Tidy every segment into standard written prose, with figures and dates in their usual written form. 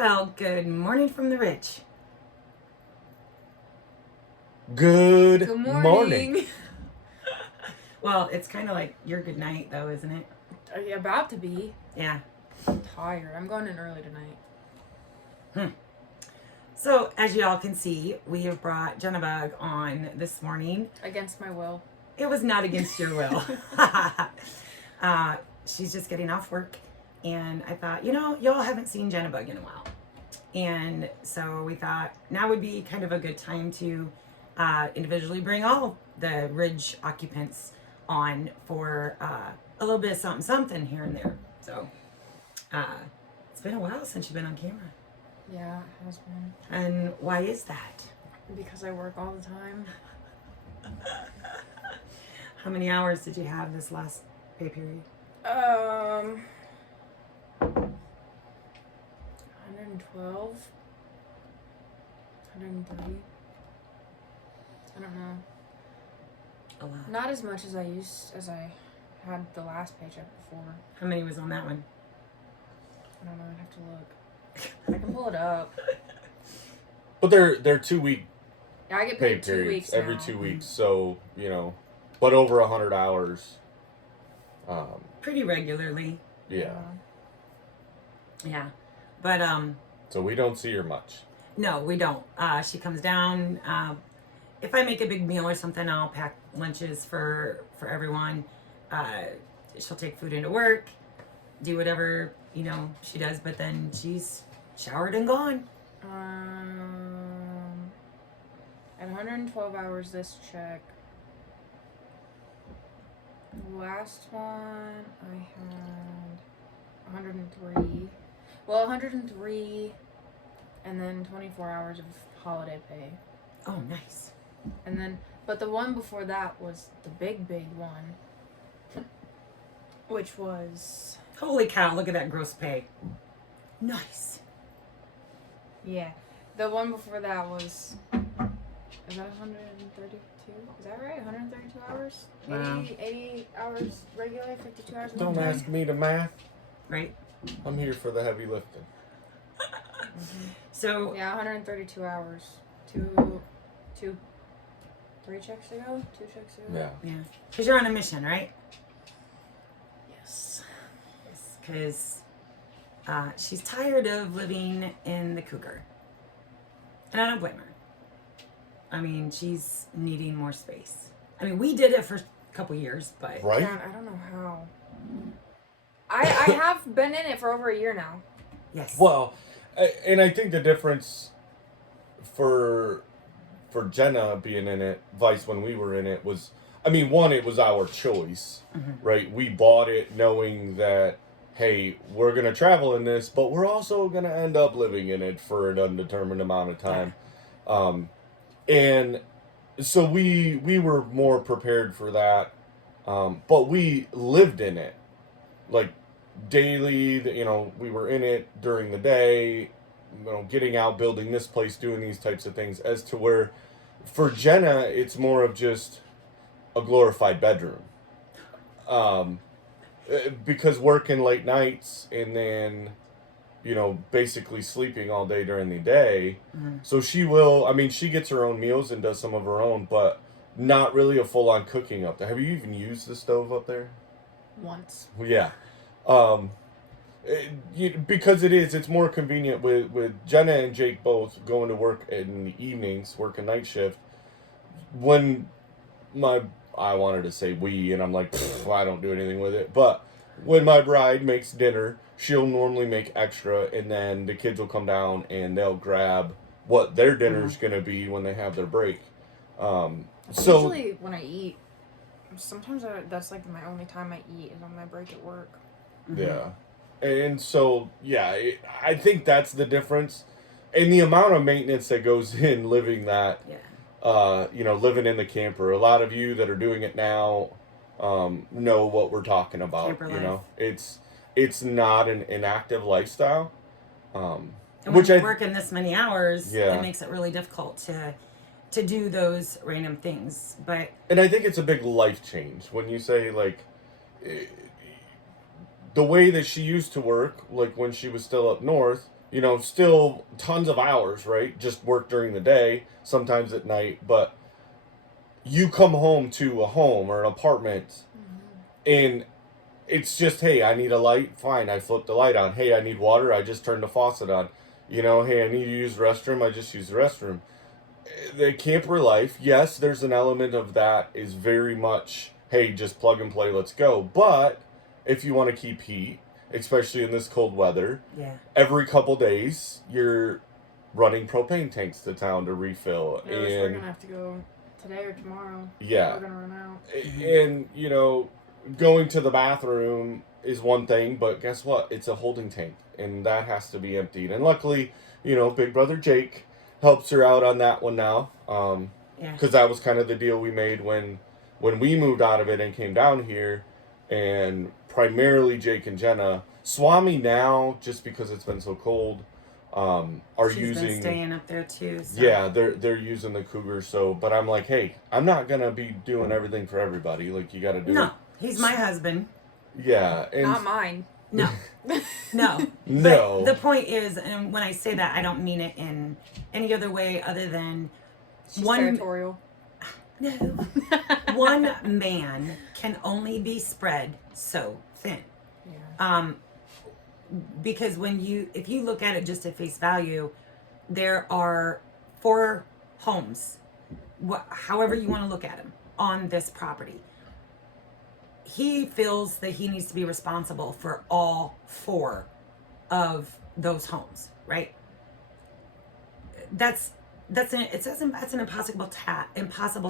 Well, good morning from the ridge. Good Good morning. morning. Well, it's kind of like your good night, though, isn't it? Are you about to be? Yeah. I'm tired. I'm going in early tonight. So, as you all can see, we have brought Jenna Bug on this morning. Against my will. It was not against your will. She's just getting off work, and I thought, y'all haven't seen Jenna Bug in a while. And so we thought now would be kind of a good time to individually bring all the ridge occupants on for a little bit of something here and there. So it's been a while since you've been on camera. Yeah, it has been. And why is that? Because I work all the time. How many hours did you have this last pay period? 112. 103. I don't know. A lot. Not as much as I had the last paycheck before. How many was on that one? I don't know. I'd have to look. I can pull it up. But they're 2 week Yeah, I get pay paid 2 periods weeks every now. 2 weeks, so but over 100 hours. Pretty regularly. Yeah. Yeah. But So we don't see her much. no, we don't. She comes down. If I make a big meal or something, I'll pack lunches for everyone. She'll take food into work, do whatever she does. But then she's showered and gone. At 112 hours this check. Last one I had 103. Well, 103 and then 24 hours of holiday pay. Oh, nice. And then but the one before that was the big one. Which was Holy cow! Look at that gross pay. Nice. yeah. The one before that was is that 132? Is that right? 132 hours? Wow. 80 hours regular, 52 hours Don't overtime? ask me to math. Right. I'm here for the heavy lifting. So Yeah, 132 hours. Three checks to go? 2 checks to go? Yeah. because you're on a mission, right? Yes. Because she's tired of living in the cougar. And I don't blame her. I mean, she's needing more space. I mean, we did it for a couple years, but... Right? God, I don't know how. I have been in it for over a year now. Yes. Well, and I think the difference for Jenna being in it, vice when we were in it, was, I mean, one, it was our choice, right? We bought it knowing that, hey, we're going to travel in this, but we're also going to end up living in it for an undetermined amount of time. And so we were more prepared for that, but we lived in it, like, daily. We were in it during the day, getting out, building this place, doing these types of things, as to where for Jenna it's more of just a glorified bedroom, because working late nights and then basically sleeping all day during the day. So she gets her own meals and does some of her own, but not really a full-on cooking up there. Have you even used the stove up there? Once. Yeah. Because it's more convenient with Jenna and Jake both going to work in the evenings, working night shift. When I wanted to say we, and I'm like, I don't do anything with it. But when my bride makes dinner, she'll normally make extra, and then the kids will come down and they'll grab what their dinner's gonna be when they have their break. Usually when I eat, sometimes that's like my only time I eat is on my break at work. Yeah. And so, yeah, I think that's the difference. And the amount of maintenance that goes in living that, living in the camper. A lot of you that are doing it now know what we're talking about. Camper life. It's not an inactive lifestyle. And when you're working this many hours, Yeah. it makes it really difficult to do those random things. And I think it's a big life change when you say, like, the way that she used to work, like when she was still up north, you know, still tons of hours, right? Just work during the day, sometimes at night, but you come home to a home or an apartment and it's just, hey, I need a light. Fine, I flip the light on. Hey, I need water. I just turn the faucet on. You know, hey, I need to use the restroom. I just use the restroom. The camper life, yes, there's an element of that is very much, hey, just plug and play, let's go. But if you want to keep heat, especially in this cold weather, Yeah. every couple days you're running propane tanks to town to refill. Yeah, which we're gonna have to go today or tomorrow. Yeah. We're gonna run out. And, you know, going to the bathroom is one thing, but guess what? It's a holding tank, and that has to be emptied. And luckily, you know, Big Brother Jake helps her out on that one now. Yeah. Because that was kind of the deal we made when we moved out of it and came down here, and primarily Jake and Jenna. Swami now, just because it's been so cold, are She's using. been staying up there too. So. Yeah, they're using the Cougar. So, but I'm like, hey, I'm not gonna be doing everything for everybody. Like, you got to do. No, he's my husband. Yeah, and Not mine. No, no, no. But the point is, and when I say that, I don't mean it in any other way other than She's one. territorial. No, one man can only be spread so thin. Yeah. Because if you look at it just at face value, there are 4 homes, however you want to look at them, on this property. He feels that he needs to be responsible for all 4 of those homes, right? That's an impossible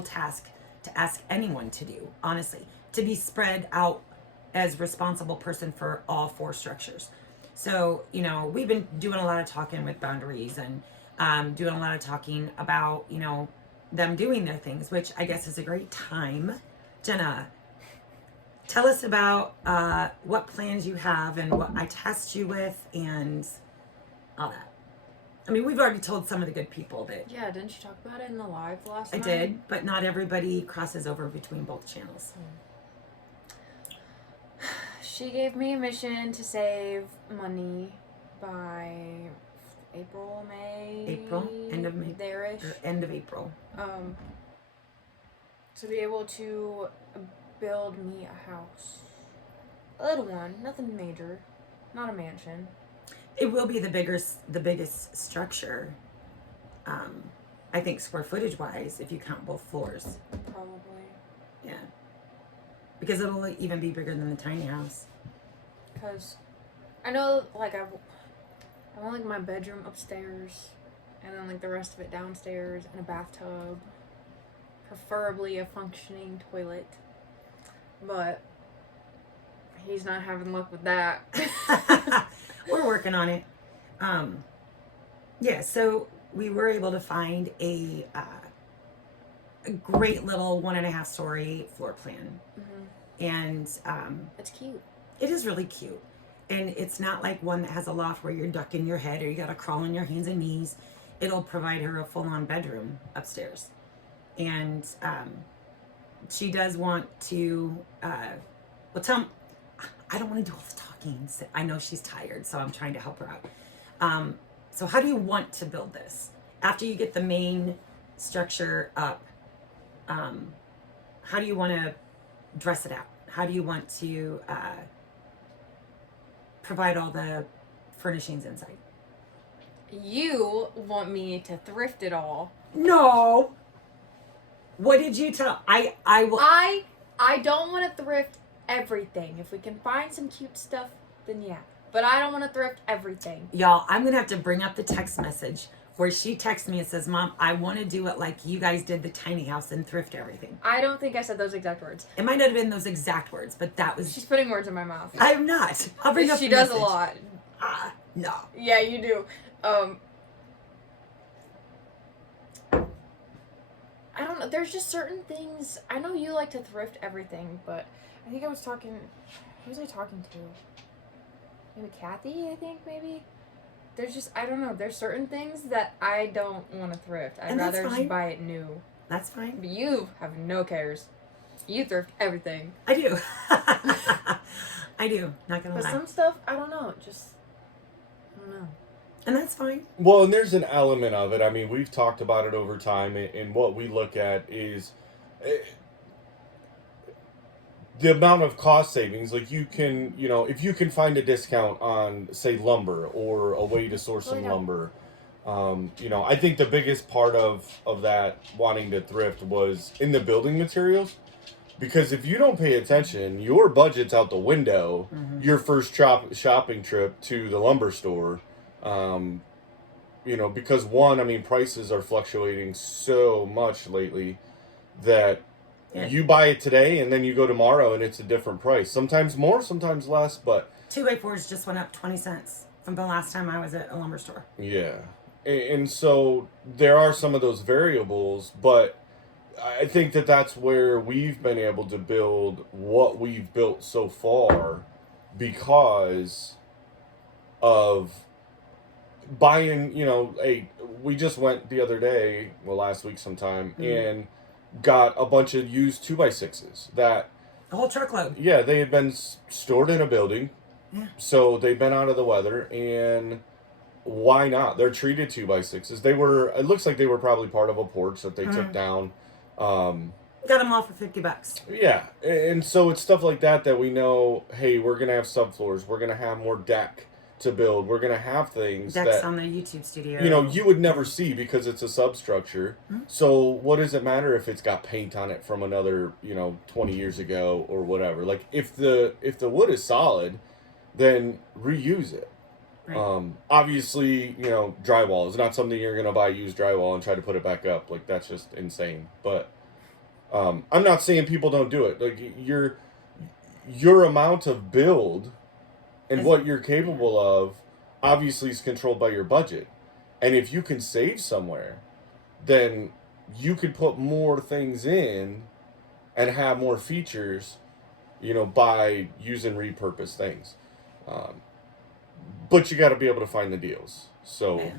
task to ask anyone to do, honestly, to be spread out as responsible person for all 4 structures. So, you know, we've been doing a lot of talking with boundaries and doing a lot of talking about, you know, them doing their things, which I guess is a great time. Jenna, tell us about what plans you have and what I tasked you with and all that. I mean, we've already told some of the good people that. Yeah, didn't you talk about it in the live last I night? did, but not everybody crosses over between both channels. She gave me a mission to save money by April, May. End of May. There-ish. Or end of April. To be able to build me a house. A little one, nothing major. Not a mansion. It will be the biggest structure, I think square footage wise, if you count both floors. Probably. Yeah. Because it'll even be bigger than the tiny house. Because I know, like, I want, like, my bedroom upstairs, and then, like, the rest of it downstairs, and a bathtub. Preferably a functioning toilet. But he's not having luck with that. We're working on it. Yeah, so we were able to find a great little 1.5 story floor plan. Mm-hmm. And It's cute. it is really cute. And it's not like one that has a loft where you're ducking your head or you gotta crawl on your hands and knees. It'll provide her a full-on bedroom upstairs. And she does want to, I don't want to do all the talking. I know she's tired, so I'm trying to help her out. So how do you want to build this? After you get the main structure up, how do you want to dress it out? How do you want to provide all the furnishings inside? You want me to thrift it all. No. What did you tell? I will. I don't want to thrift everything. If we can find some cute stuff, then yeah. But I don't want to thrift everything. Y'all, I'm going to have to bring up the text message where she texts me and says, Mom, I want to do it like you guys did the tiny house and thrift everything. I don't think I said those exact words. It might not have been those exact words, but that was... She's putting words in my mouth. I'm not. I'll bring up She the does message. a lot. No. Yeah, you do. I don't know. There's just certain things. I know you like to thrift everything, but I think I was talking. Who was I talking to? Maybe Kathy, I think, maybe. There's just, I don't know. There's certain things that I don't want to thrift. I'd And that's rather fine. just buy it new. That's fine. But you have no cares. You thrift everything. I do. I do. Not gonna But lie. some stuff, I don't know. Just, I don't know. And that's fine. Well, and there's an element of it. I mean, we've talked about it over time, and what we look at is the amount of cost savings. Like you can, if you can find a discount on, say, lumber or a way to source some lumber. I think the biggest part of that wanting to thrift was in the building materials. Because if you don't pay attention, your budget's out the window. Mm-hmm. Your first shopping trip to the lumber store, because prices are fluctuating so much lately that you buy it today and then you go tomorrow and it's a different price. Sometimes more, sometimes less, but 2x4s just went up 20 cents from the last time I was at a lumber store. Yeah. And so there are some of those variables, but I think that's where we've been able to build what we've built so far because of buying, we just went the other day, last week sometime, and got a bunch of used 2x6s that... A whole truckload. Yeah, they had been stored in a building, so they've been out of the weather, and... Why not? They're treated 2x6s. It looks like they were probably part of a porch that they took down. Got them all for $50. Yeah. And so it's stuff like that we know, hey, we're going to have subfloors. We're going to have more deck to build. We're going to have things Decks on the YouTube studio. You would never see because it's a substructure. Mm-hmm. So what does it matter if it's got paint on it from another, 20 years ago or whatever? Like if the wood is solid, then reuse it. Right. Obviously, drywall is not something you're going to buy used drywall and try to put it back up. Like, that's just insane. But I'm not saying people don't do it. Like, your amount of build and what you're capable of obviously is controlled by your budget. And if you can save somewhere, then you could put more things in and have more features, by using repurposed things. But you got to be able to find the deals. So, yeah.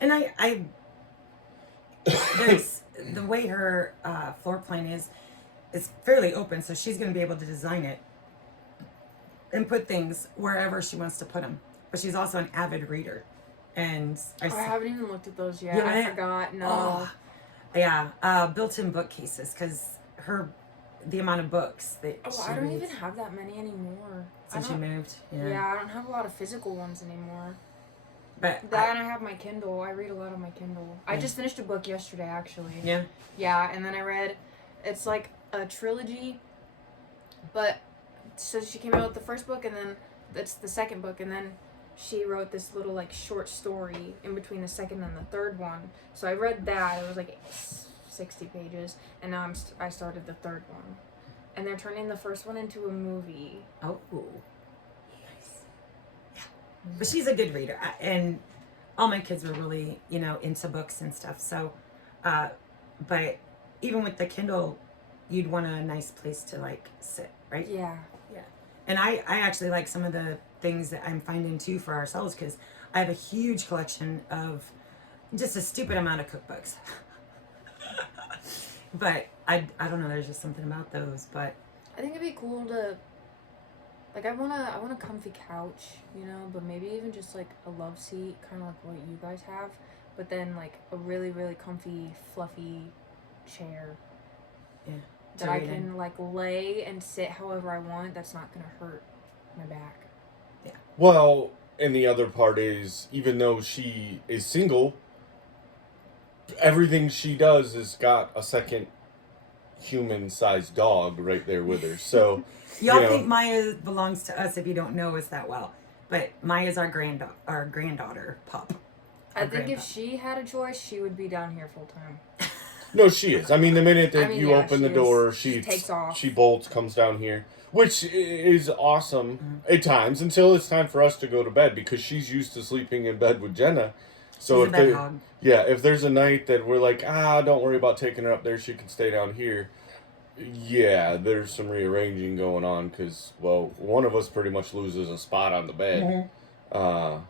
And I there's the way her floor plan is fairly open, so she's going to be able to design it and put things wherever she wants to put them. But she's also an avid reader, and I haven't even looked at those yet. I forgot. No. Oh, yeah, built-in bookcases because the amount of books that I don't even have that many anymore. Since you moved? Yeah, I don't have a lot of physical ones anymore. But I have my Kindle. I read a lot on my Kindle. Yeah. I just finished a book yesterday, actually. Yeah? Yeah, and then I read, it's like a trilogy, but, so she came out with the first book, and then that's the second book, and then she wrote this little, like, short story in between the second and the third one. So I read that. It was like 60 pages, and now I started the third one, and they're turning the first one into a movie. Oh, nice. Yeah, but she's a good reader, and all my kids were really, into books and stuff. So, but even with the Kindle, you'd want a nice place to like sit, right? Yeah. And I actually like some of the things that I'm finding too for ourselves because I have a huge collection of just a stupid amount of cookbooks. But I don't know, there's just something about those, but I think it'd be cool to, like, I want a comfy couch, but maybe even just like a love seat, kind of like what you guys have, but then like a really, really comfy, fluffy chair. Yeah. That I can like lay and sit however I want. That's not gonna hurt my back. Yeah. Well, and the other part is, even though she is single, everything she does has got a second human-sized dog right there with her. So y'all think Maya belongs to us if you don't know us that well, but Maya's our granddaughter pup. I think if she had a choice, she would be down here full time. No, she is. I mean, the minute that you open the door, she takes off. She bolts, comes down here, which is awesome at times until it's time for us to go to bed because she's used to sleeping in bed with Jenna. So if there's a night that we're like, don't worry about taking her up there, she can stay down here. Yeah, there's some rearranging going on because, one of us pretty much loses a spot on the bed. Mm-hmm.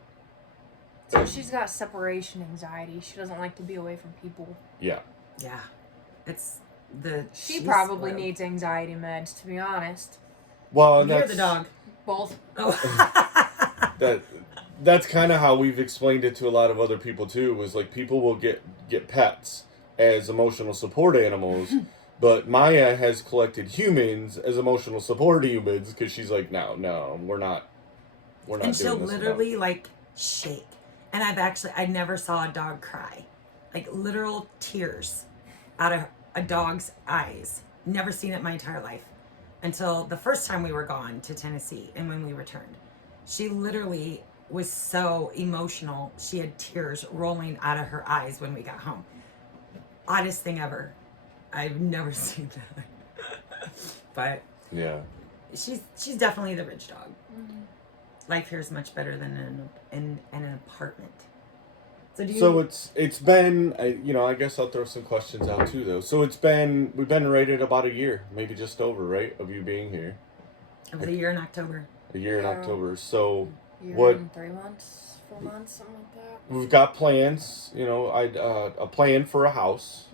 So she's got separation anxiety. She doesn't like to be away from people. Yeah. Yeah. She probably needs anxiety meds, to be honest. Well, and you're the dog. Both. Oh. that's kind of how we've explained it to a lot of other people too. Was like people will get pets as emotional support animals, but Maya has collected humans as emotional support humans because she's like, no, we're not And doing she'll this literally like shake. And I never saw a dog cry, like literal tears out of a dog's eyes. Never seen it in my entire life until the first time we were gone to Tennessee and when we returned. She literally was so emotional. She had tears rolling out of her eyes when we got home. Oddest thing ever. I've never seen that. But yeah. she's definitely the rich dog. Life here is much better than in an apartment. So it's been I guess I'll throw some questions out too though. So we've been rated about a year, maybe just over, right, of you being here. It was a year in October. A year in October. So year what? And 3 months, 4 months, something like that. We've got plans. A plan for a house.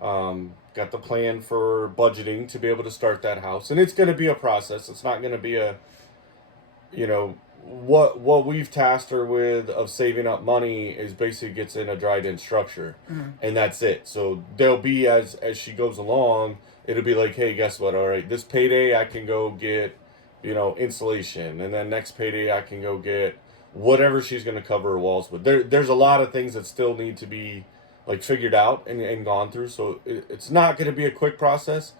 Got the plan for budgeting to be able to start that house, and it's going to be a process. It's not going to be a what we've tasked her with of saving up money is basically gets in a dried-in structure, and that's it. So there'll be as she goes along, it'll be like, hey, guess what? All right, this payday I can go get, insulation, and then next payday I can go get whatever she's going to cover her walls with. There's a lot of things that still need to be like figured out and gone through. So it's not going to be a quick process.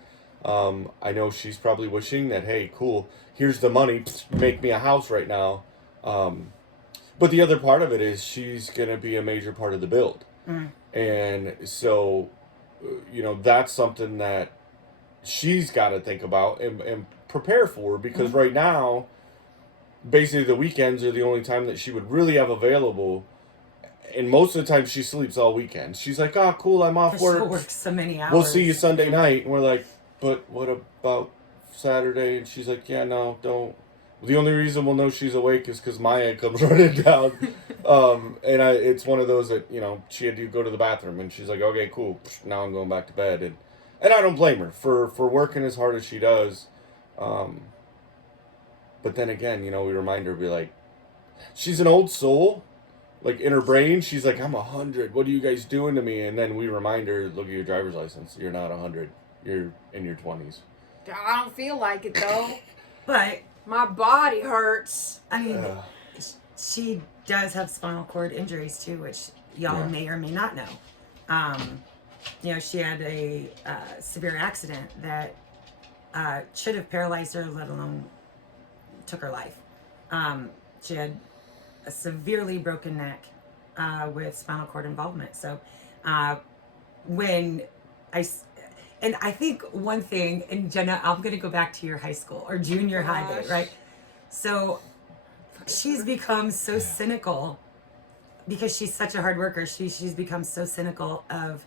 I know she's probably wishing that, hey, cool, here's the money, make me a house right now. But the other part of it is she's going to be a major part of the build. And so, that's something that she's got to think about and prepare for, because right now, basically the weekends are the only time that she would really have available. And most of the time she sleeps all weekend. She's like, oh, cool, I'm off work. She'll work so many hours. We'll see you Sunday night. And we're like, but what about Saturday? And she's like, yeah, no, don't. The only reason we'll know she's awake is because Maya comes running down. And it's one of those that, she had to go to the bathroom. And she's like, okay, cool. Now I'm going back to bed. And I don't blame her for working as hard as she does. But then again, we remind her, be like, she's an old soul. Like, in her brain, she's like, I'm 100. What are you guys doing to me? And then we remind her, look at your driver's license. You're not 100. You're in your 20s. I don't feel like it, though. But my body hurts. I mean, she does have spinal cord injuries, too, which y'all may or may not know. She had a severe accident that should have paralyzed her, let alone took her life. She had a severely broken neck with spinal cord involvement. So I think one thing, and Jenna, I'm going to go back to your high school or junior high day, right? So she's become so cynical because she's such a hard worker. She's become so cynical of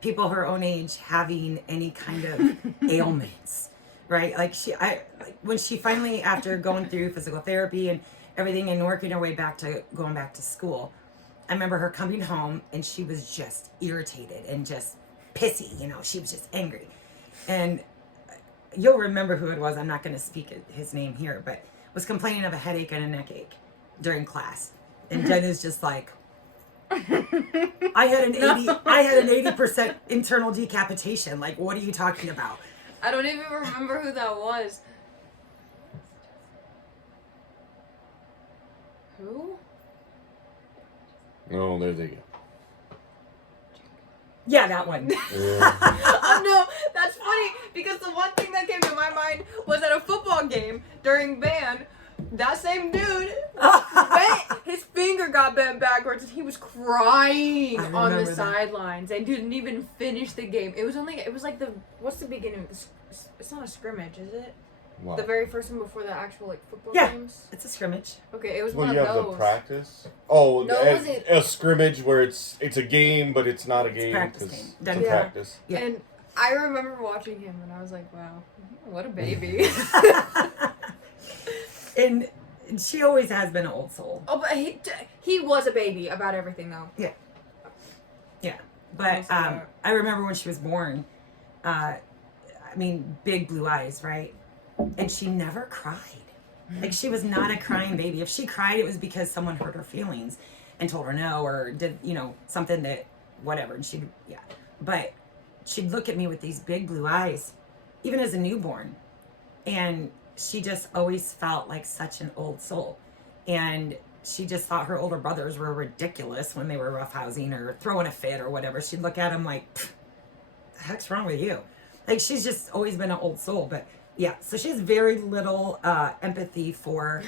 people her own age having any kind of ailments, right? Like when she finally, after going through physical therapy and everything and working her way going back to school, I remember her coming home and she was just irritated and just pissy, she was just angry. And you'll remember who it was. I'm not going to speak his name here, but was complaining of a headache and a neck ache during class. And Jenna's just like, I had an 80% internal decapitation. Like, what are you talking about? I don't even remember who that was. Who? Oh, there they go. Yeah, that one. Oh no, that's funny because the one thing that came to my mind was at a football game during band, that same dude, his finger got bent backwards and he was crying on the sidelines and didn't even finish the game. It was like what's the beginning? It's not a scrimmage, is it? Wow. The very first one before the actual football Yeah, games? it's a scrimmage. Okay, it was Well, one you of have those. the practice. Oh, No, was it a scrimmage where it's a game, but it's not a game. Practice 'cause game. It's a Yeah. practice. Yeah. And I remember watching him and I was like, wow, what a baby. And she always has been an old soul. Oh, but he was a baby about everything though. Yeah. But I remember when she was born, big blue eyes, right? And she never cried. Like, she was not a crying baby. If she cried, it was because someone hurt her feelings and told her no, or did, something that, whatever. And yeah. But she'd look at me with these big blue eyes, even as a newborn. And she just always felt like such an old soul. And she just thought her older brothers were ridiculous when they were roughhousing or throwing a fit or whatever. She'd look at them like, the heck's wrong with you? Like, she's just always been an old soul. But yeah, so she has very little empathy for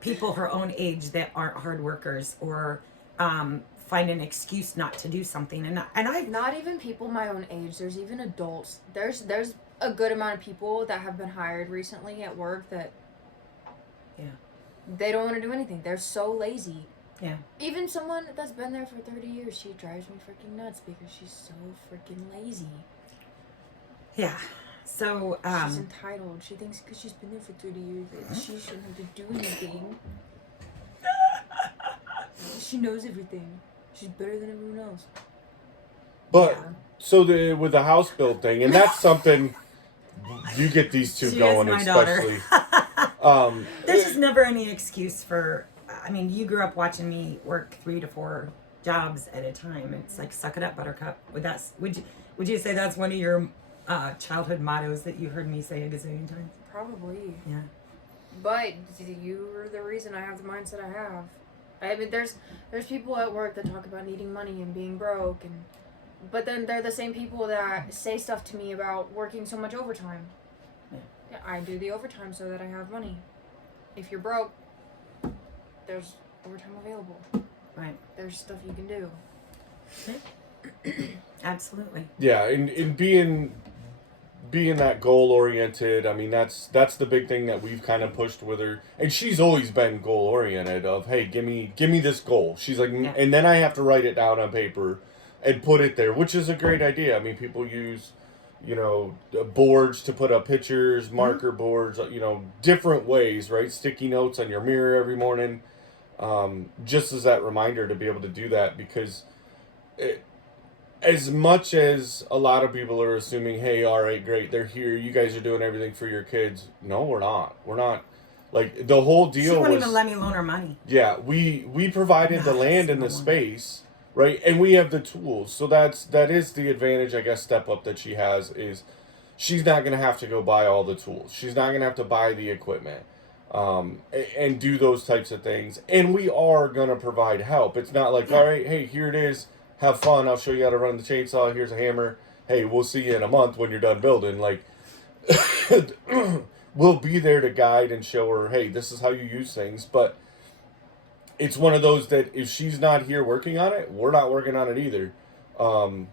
people her own age that aren't hard workers or find an excuse not to do something. And I not even people my own age. There's even adults. There's a good amount of people that have been hired recently at work that they don't want to do anything. They're so lazy. Yeah. Even someone that's been there for 30 years, she drives me freaking nuts because she's so freaking lazy. Yeah. So, she's entitled. She thinks because she's been there for 30 years that she shouldn't have to do anything. She knows everything. She's better than everyone else. But, so with the house build thing, and that's something you get these two she going, is my especially. There's just never any excuse for, I mean, you grew up watching me work 3 to 4 jobs at a time. It's like, suck it up, buttercup. Would you say that's one of your childhood mottos that you heard me say a gazillion times? Probably. Yeah. But you were the reason I have the mindset I have. I mean, there's people at work that talk about needing money and being broke, but then they're the same people that say stuff to me about working so much overtime. Yeah, I do the overtime so that I have money. If you're broke, there's overtime available. Right. There's stuff you can do. Absolutely. Yeah, and being that goal oriented, I mean that's the big thing that we've kind of pushed with her, and she's always been goal oriented. Of hey, give me this goal. She's like, yeah. And then I have to write it down on paper and put it there, which is a great idea. I mean, people use, boards to put up pictures, marker boards, different ways, right? Sticky notes on your mirror every morning, just as that reminder to be able to do that, because as much as a lot of people are assuming, hey, all right, great, they're here, you guys are doing everything for your kids. No, we're not. We're not. Like, the whole deal she won't was... even let me loan her money. Yeah, we provided the land and the space, right? And we have the tools. So that is the advantage, I guess, step up that she has, is she's not going to have to go buy all the tools. She's not going to have to buy the equipment and do those types of things. And we are going to provide help. It's not like, all right, hey, here it is. Have fun. I'll show you how to run the chainsaw. Here's a hammer. Hey, we'll see you in a month when you're done building. Like, we'll be there to guide and show her, hey, this is how you use things. But it's one of those that if she's not here working on it, we're not working on it either. And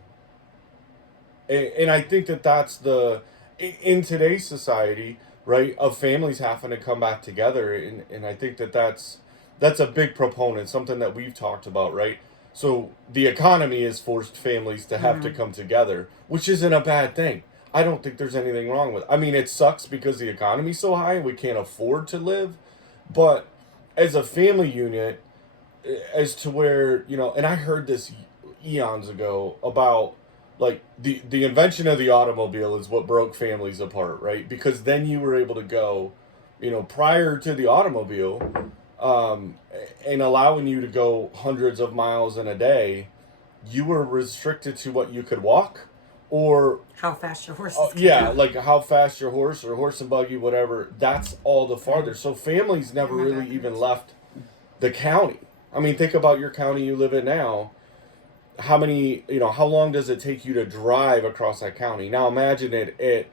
I think that's in today's society, right, of families having to come back together. And I think that's a big proponent, something that we've talked about, right? So the economy has forced families to have to come together, which isn't a bad thing. I don't think there's anything wrong with it. I mean, it sucks because the economy's so high and we can't afford to live. But as a family unit, as to where, and I heard this eons ago about, like, the invention of the automobile is what broke families apart, right? Because then you were able to go, prior to the automobile... and allowing you to go hundreds of miles in a day, you were restricted to what you could walk, or how fast your horse. Like how fast your horse or horse and buggy, whatever. That's all the farther. So families never really even left the county. I mean, think about your county you live in now. How many, how long does it take you to drive across that county? Now imagine it at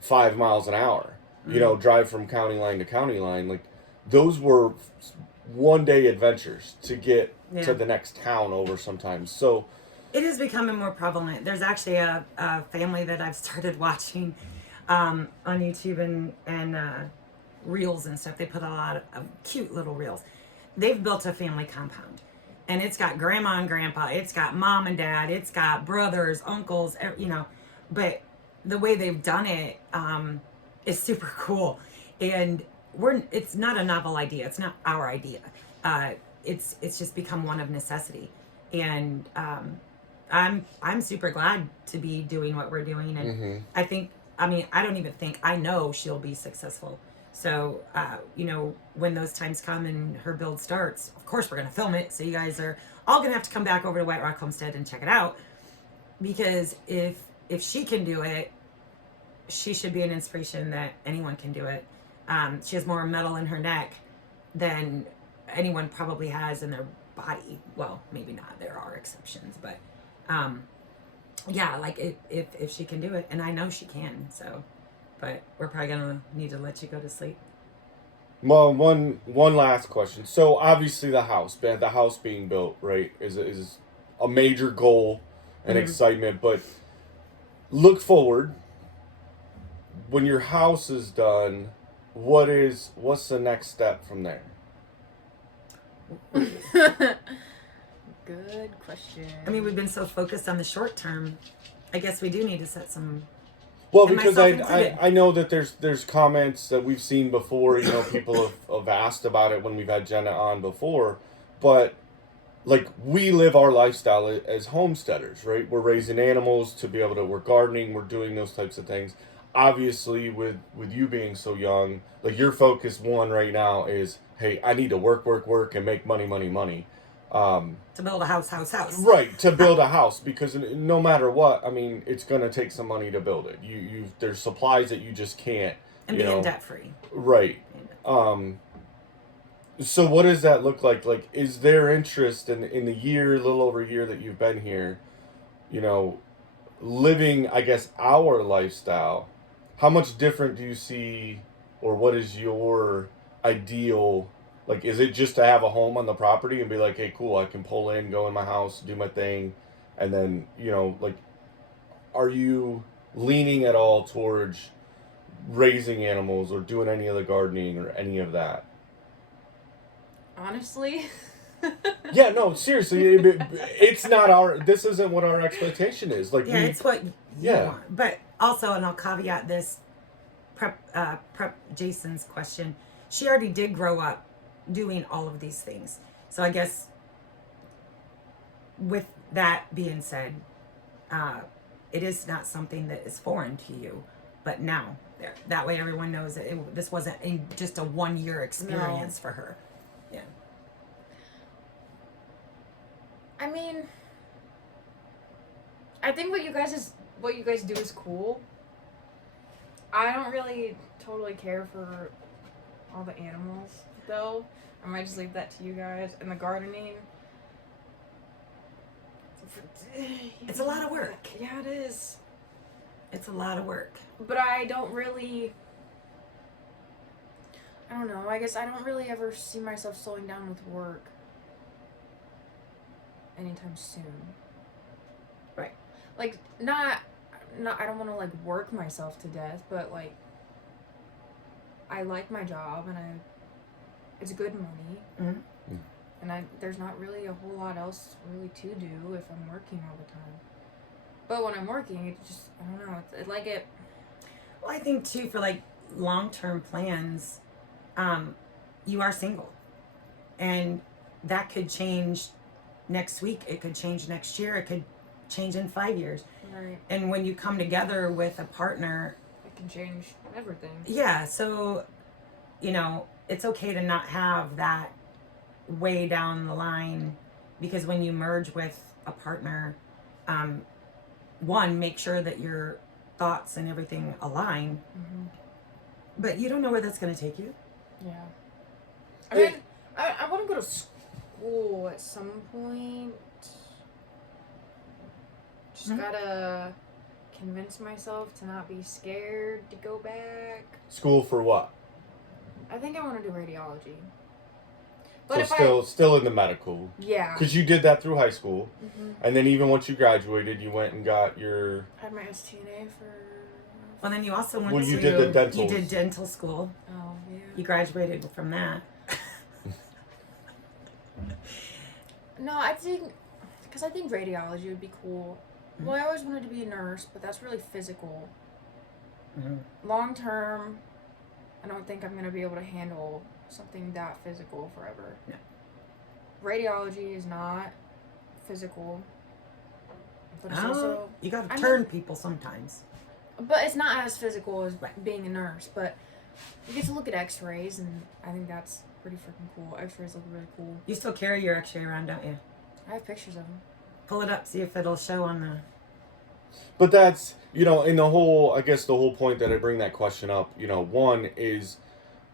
5 miles an hour. Drive from county line to county line, like. Those were one-day adventures to get to the next town over sometimes. So it is becoming more prevalent. There's actually a family that I've started watching on YouTube and reels and stuff. They put a lot of cute little reels. They've built a family compound. And it's got grandma and grandpa. It's got mom and dad. It's got brothers, uncles, But the way they've done it is super cool. And it's not a novel idea. It's not our idea. It's just become one of necessity, and I'm super glad to be doing what we're doing. And I don't even think, I know she'll be successful. So, when those times come and her build starts, of course we're going to film it. So you guys are all going to have to come back over to White Rock Homestead and check it out. Because if she can do it, she should be an inspiration that anyone can do it. She has more metal in her neck than anyone probably has in their body. Well, maybe not. There are exceptions. But, yeah, like if she can do it. And I know she can, so... But we're probably gonna need to let you go to sleep. Well, one last question. So obviously the house being built, right, is a major goal and excitement. But look forward. When your house is done, what's the next step from there? Good question. I mean, we've been so focused on the short term. I guess we do need to set some. Well, because I know that there's comments that we've seen before, people have asked about it when we've had Jenna on before, but like we live our lifestyle as homesteaders, right? We're raising animals to be able to, we're gardening, we're doing those types of things. Obviously with you being so young, like your focus one right now is, hey, I need to work and make money. To build a house. Right, to build a house, because no matter what, I mean, it's going to take some money to build it. There's supplies that you just can't. And being debt free. Right. So what does that look like? Like, is there interest in the little over a year that you've been here, living, I guess, our lifestyle? How much different do you see, or what is your ideal? Like, is it just to have a home on the property and be like, hey, cool, I can pull in, go in my house, do my thing, and then, like, are you leaning at all towards raising animals or doing any of the gardening or any of that? Honestly? Yeah, no, seriously, it's not this isn't what our expectation is. Like, yeah, it's what you want. But also, and I'll caveat this, prep Jason's question, she already did grow up doing all of these things. So I guess with that being said, it is not something that is foreign to you, but now that way everyone knows that this wasn't just a 1 year experience for her. Yeah. I mean, I think what you guys do is cool. I don't really totally care for all the animals, though. I might just leave that to you guys. And the gardening, it's a lot of work. Yeah, it is. It's a lot of work. But I don't know, I guess I don't really ever see myself slowing down with work anytime soon. Right. Like, not I don't want to, like, work myself to death, but, like, I like my job, and it's good money. Mm-hmm. And there's not really a whole lot else really to do if I'm working all the time. But when I'm working, it just, I don't know, it's like it. Well, I think too, for like long-term plans, you are single, and that could change next week. It could change next year. It could change in 5 years. Right. And when you come together with a partner, it can change everything. Yeah. So, it's okay to not have that way down the line, because when you merge with a partner, one, make sure that your thoughts and everything align, but you don't know where that's going to take you. Yeah. I mean, I want to go to school at some point. Just gotta convince myself to not be scared to go back. School for what? I think I want to do radiology. But so still in the medical. Yeah. Because you did that through high school. And then even once you graduated, you went and got your... I had my STNA for... Well, then you also went you did the dental. You did dental school. Oh, yeah. You graduated from that. No, I think radiology would be cool. Well, I always wanted to be a nurse, but that's really physical. Long term, I don't think I'm going to be able to handle something that physical forever. No. Radiology is not physical. But it's also... You got to turn people sometimes. But it's not as physical as being a nurse. But You get to look at X-rays, and I think that's pretty freaking cool. X-rays look really cool. You still carry your X-ray around, don't you? I have pictures of them. Pull it up, see if it'll show on the. But that's, in the whole, I guess the whole point that I bring that question up, one is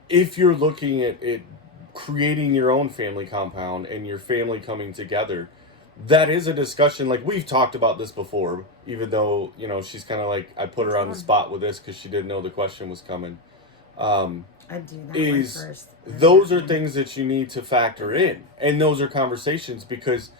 if you're looking at it creating your own family compound and your family coming together, that is a discussion. Like, we've talked about this before, even though, she's kind of like, I put her on the spot with this because she didn't know the question was coming. I'd do that one first. Those are things that you need to factor in. And those are conversations, because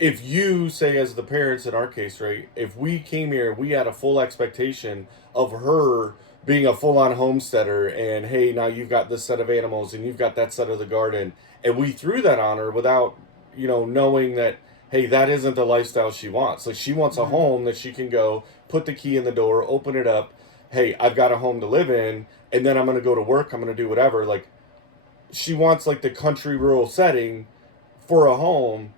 if you say, as the parents in our case, right, if we came here, we had a full expectation of her being a full-on homesteader, and hey, now you've got this set of animals and you've got that set of the garden, and we threw that on her without, knowing that, hey, that isn't the lifestyle she wants. Like, she wants a home that she can go, put the key in the door, open it up. Hey, I've got a home to live in, and then I'm going to go to work, I'm going to do whatever. Like, she wants, like, the country rural setting for a home,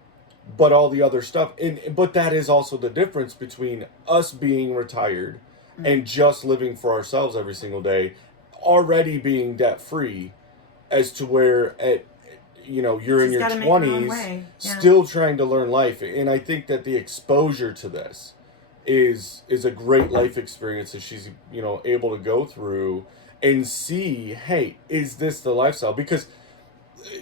but all the other stuff. But that is also the difference between us being retired and just living for ourselves every single day, already being debt-free, as to where, you're in your 20s, still trying to learn life. And I think that the exposure to this is a great life experience that she's, able to go through and see, hey, is this the lifestyle? Because,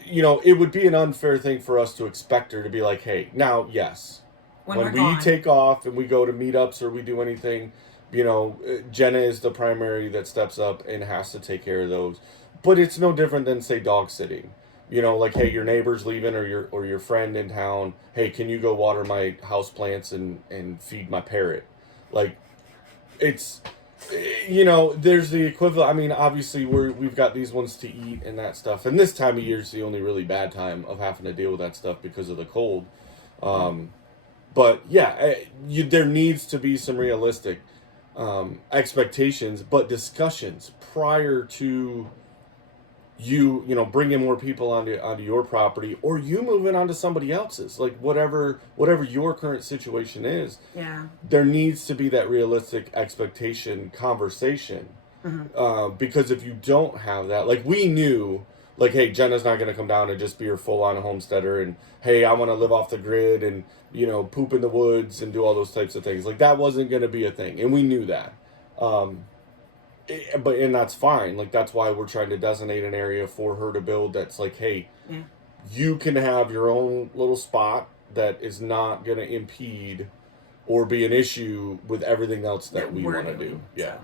it would be an unfair thing for us to expect her to be like, hey, now, yes, when we take off and we go to meetups or we do anything, Jenna is the primary that steps up and has to take care of those. But it's no different than, say, dog sitting. Like, hey, your neighbor's leaving, or your friend in town. Hey, can you go water my house plants and feed my parrot? Like, it's, there's the equivalent. I mean, obviously we've got these ones to eat and that stuff. And this time of year is the only really bad time of having to deal with that stuff because of the cold. But yeah, there needs to be some realistic expectations, but discussions prior to you bringing more people onto your property, or you moving onto somebody else's, like whatever your current situation is. Yeah, there needs to be that realistic expectation conversation. Because if you don't have that, like, we knew, like, hey, Jenna's not going to come down and just be your full-on homesteader, and hey, I want to live off the grid and poop in the woods and do all those types of things. Like, that wasn't going to be a thing, and we knew that. And that's fine. Like, that's why we're trying to designate an area for her to build that's like, hey, you can have your own little spot that is not going to impede or be an issue with everything else that we want to do. Yeah.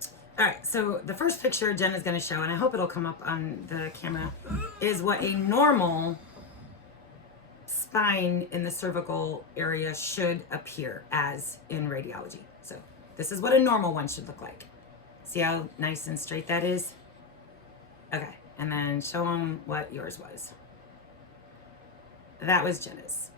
So. All right. So the first picture Jenna's going to show, and I hope it'll come up on the camera, is what a normal spine in the cervical area should appear as in radiology. So this is what a normal one should look like. See how nice and straight that is? Okay, and then show them what yours was. That was Jenna's.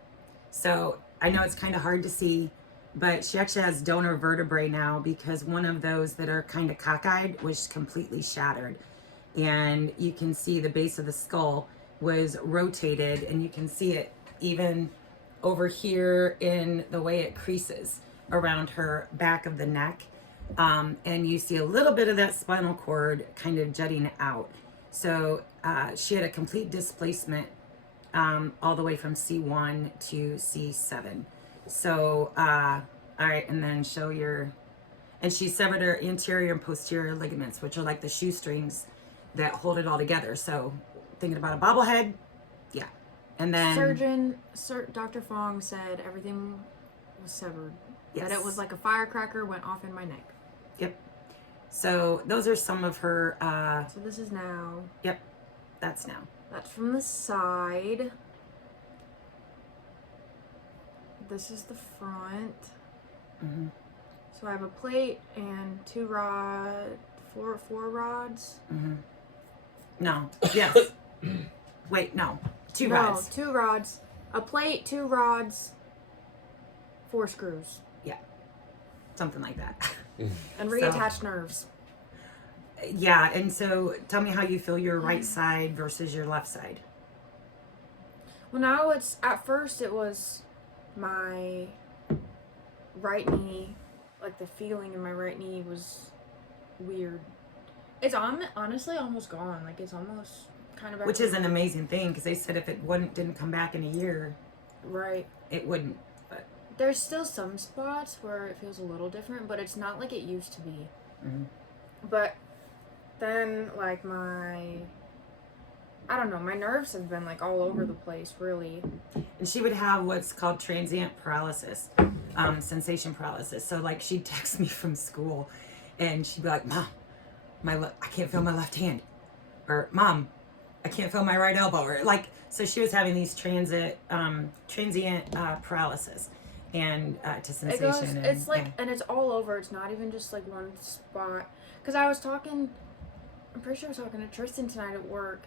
So I know it's kind of hard to see, but she actually has donor vertebrae now because one of those that are kind of cockeyed was completely shattered. And you can see the base of the skull was rotated, and you can see it even over here in the way it creases around her back of the neck. And you see a little bit of that spinal cord kind of jutting out. So she had a complete displacement all the way from C1 to C7. So, all right, and then show your, and she severed her anterior and posterior ligaments, which are like the shoestrings that hold it all together. So thinking about a bobblehead, yeah. And then Dr. Fong said everything was severed. Yes. That it was like a firecracker went off in my neck. Yep. So those are some of her. So this is now. Yep, that's now. That's from the side. This is the front. Mm-hmm. So I have a plate and four rods. Mm-hmm. No. Yes. Wait, no. Two rods. No, 2 rods. A plate, 2 rods, 4 screws. Yeah. Something like that. And reattached nerves. Yeah, and so tell me how you feel your right side versus your left side. Well, now at first it was my right knee, like the feeling in my right knee was weird. It's honestly almost gone. Like, it's almost kind of back Which to is an normal. amazing thing, because they said if it didn't come back in a year, Right. it wouldn't. But There's still some spots where it feels a little different, but it's not like it used to be. mhm. But then, like, I don't know, my nerves have been, like, all over the place, really. And she would have what's called transient paralysis, sensation paralysis. So like she'd text me from school, and she'd be like, "Mom, I can't feel my left hand," or "Mom, I can't feel my right elbow," or like so she was having these transient paralysis and to It sensation. goes, And, it's like, yeah. and it's all over. It's not even just, like, one spot. Because I'm pretty sure I was talking to Tristan tonight at work.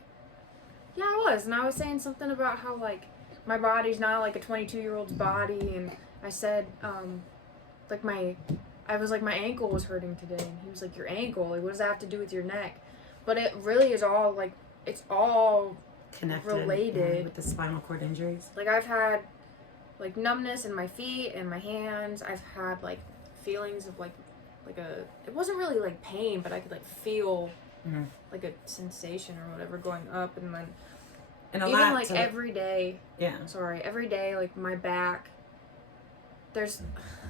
Yeah, I was. And I was saying something about how, like, my body's not like a 22-year-old's body. And I said, like, my ankle was hurting today. And he was like, your ankle? Like, what does that have to do with your neck? But it really is all, like, it's all Connected related. with the spinal cord injuries. Like, I've had, like, numbness in my feet and my hands. I've had, like, feelings of, like it wasn't really, like, pain, but I could, like, feel, Mhm. like, a sensation or whatever going up. And then And a even, lot like, to, every day, yeah. like, my back, there's,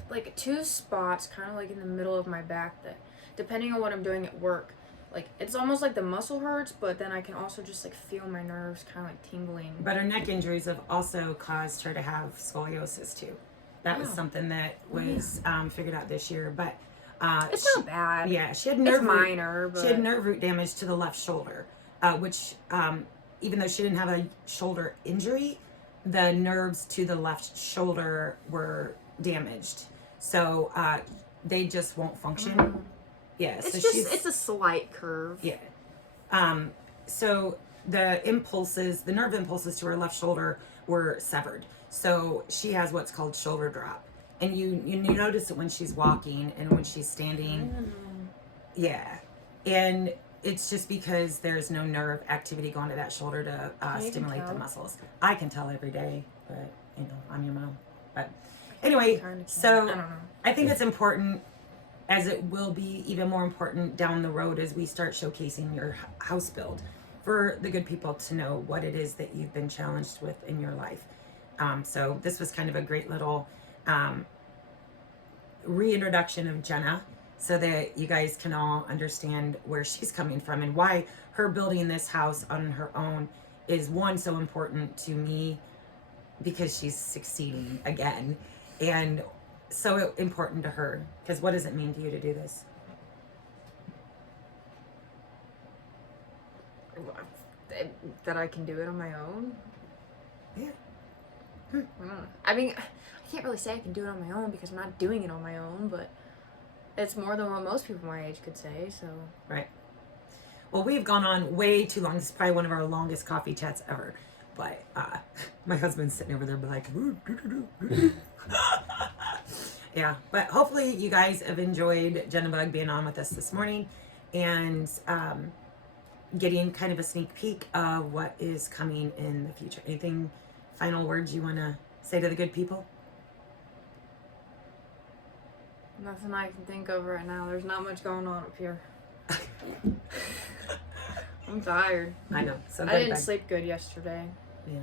like, two spots kind of, like, in the middle of my back that, depending on what I'm doing at work, like, it's almost like the muscle hurts, but then I can also just, like, feel my nerves kind of, like, tingling. But her neck injuries have also caused her to have scoliosis too. That was Wow. something that was figured out this year. But It's not bad. yeah, she had It's nerve root, minor, but she had nerve root damage to the left shoulder, which even though she didn't have a shoulder injury, the nerves to the left shoulder were damaged, so they just won't function. Yeah, it's so just it's a slight curve. yeah. So the nerve impulses to her left shoulder were severed. So she has what's called shoulder drop. And you notice it when she's walking and when she's standing. Yeah. And it's just because there's no nerve activity going to that shoulder to stimulate the muscles. I can tell every day, but I'm your mom. But anyway, so I don't know. I think it's important, as it will be even more important down the road as we start showcasing your house build, for the good people to know what it is that you've been challenged with in your life. So this was kind of a great little reintroduction of Jenna, so that you guys can all understand where she's coming from and why her building this house on her own is, one, so important to me, because she's succeeding again, and so important to her, because what does it mean to you to do this? That I can do it on my own. Yeah. I don't know. I mean, I can't really say I can do it on my own because I'm not doing it on my own, but it's more than what most people my age could say, so. Right. Well, we've gone on way too long. This is probably one of our longest coffee chats ever. But my husband's sitting over there, be like, yeah. But hopefully you guys have enjoyed Jenna Bug being on with us this morning, and getting kind of a sneak peek of what is coming in the future. Anything, final words you want to say to the good people? Nothing I can think of right now. There's not much going on up here. I'm tired. I know. So I didn't sleep good yesterday. Yeah.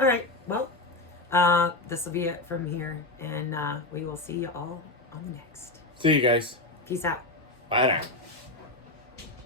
All right. Well, this will be it from here, and we will see you all on the next. See you guys. Peace out. Bye now.